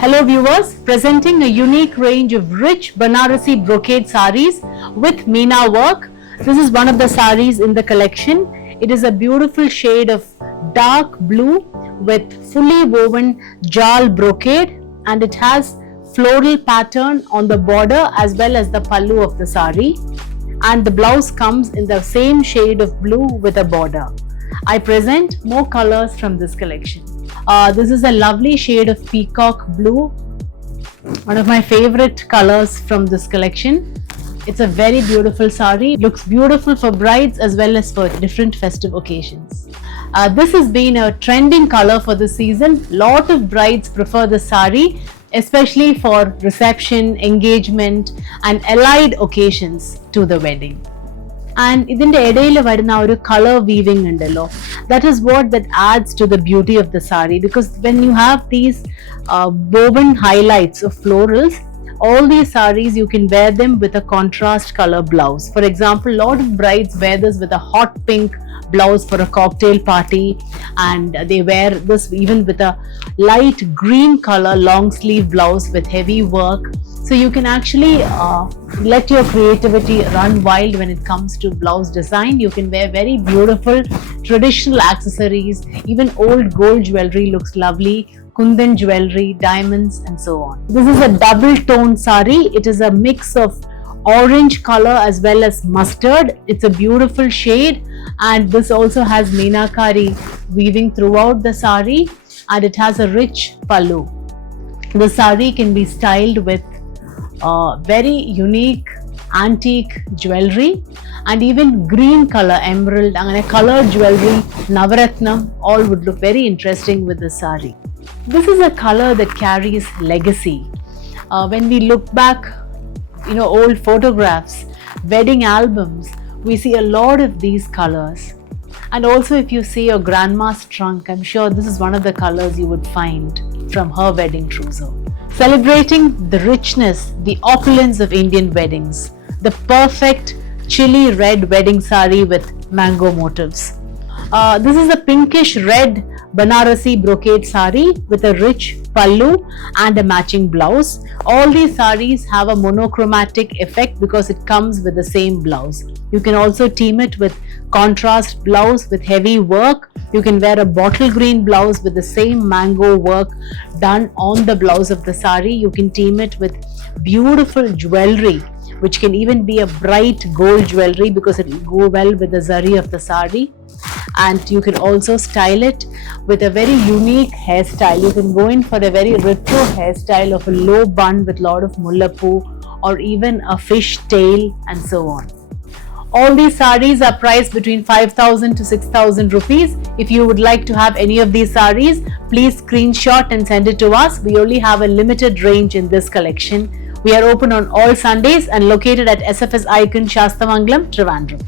Hello viewers, presenting a unique range of rich Banarasi brocade saris with Meena work. This is one of the saris in the collection. It is a beautiful shade of dark blue with fully woven jal brocade, and it has floral pattern on the border as well as the pallu of the sari, and the blouse comes in the same shade of blue with a border. I present more colors from this collection. This is a lovely shade of peacock blue, one of my favorite colors from this collection. It's a very beautiful sari. Looks beautiful for brides as well as for different festive occasions. This has been a trending color for the season. Lot of brides prefer the sari, especially for reception, engagement and allied occasions to the wedding. And ഇതിൻ്റെ ഇടയിൽ വരുന്ന ഒരു colour weaving ഉണ്ടല്ലോ, that is what that adds to the beauty of the sari, because when you have these woven highlights of florals, all these saris you can wear them with a contrast color blouse. For example, a lot of brides wear this with a hot pink blouse for a cocktail party, and they wear this even with a light green color long sleeve blouse with heavy work. So you can actually let your creativity run wild when it comes to blouse design. You can wear very beautiful traditional accessories, even old gold jewelry looks lovely, kundan jewelry, diamonds and so on. This is a double tone sari. It is a mix of orange color as well as mustard. It's a beautiful shade, and this also has meenakari weaving throughout the sari, and it has a rich pallu. The sari can be styled with very unique antique jewelry and even green color emerald and colored jewelry, navaratnam, all would look very interesting with the sari. This is a color that carries legacy. When we look back, old photographs, wedding albums, we see a lot of these colors. And also if you see your grandma's trunk, I'm sure this is one of the colors you would find from her wedding trousseau. Celebrating the richness, the opulence of Indian weddings, the perfect chili red wedding sari with mango motifs. This is a pinkish red Banarasi brocade sari with a rich pallu and a matching blouse. All these saris have a monochromatic effect because it comes with the same blouse. You can also team it with contrast blouse with heavy work. You can wear a bottle green blouse with the same mango work done on the blouse of the sari. You can team it with beautiful jewelry, which can even be a bright gold jewelry because it will go well with the zari of the sari. And you can also style it with a very unique hairstyle. You can go in for a very retro hairstyle of a low bun with a lot of mullapu or even a fish tail and so on. All these saris are priced between 5,000 to 6,000 rupees. If you would like to have any of these saris, please screenshot and send it to us. We only have a limited range in this collection. We are open on all Sundays and located at SFS Icon, Shastamangalam, Trivandrum.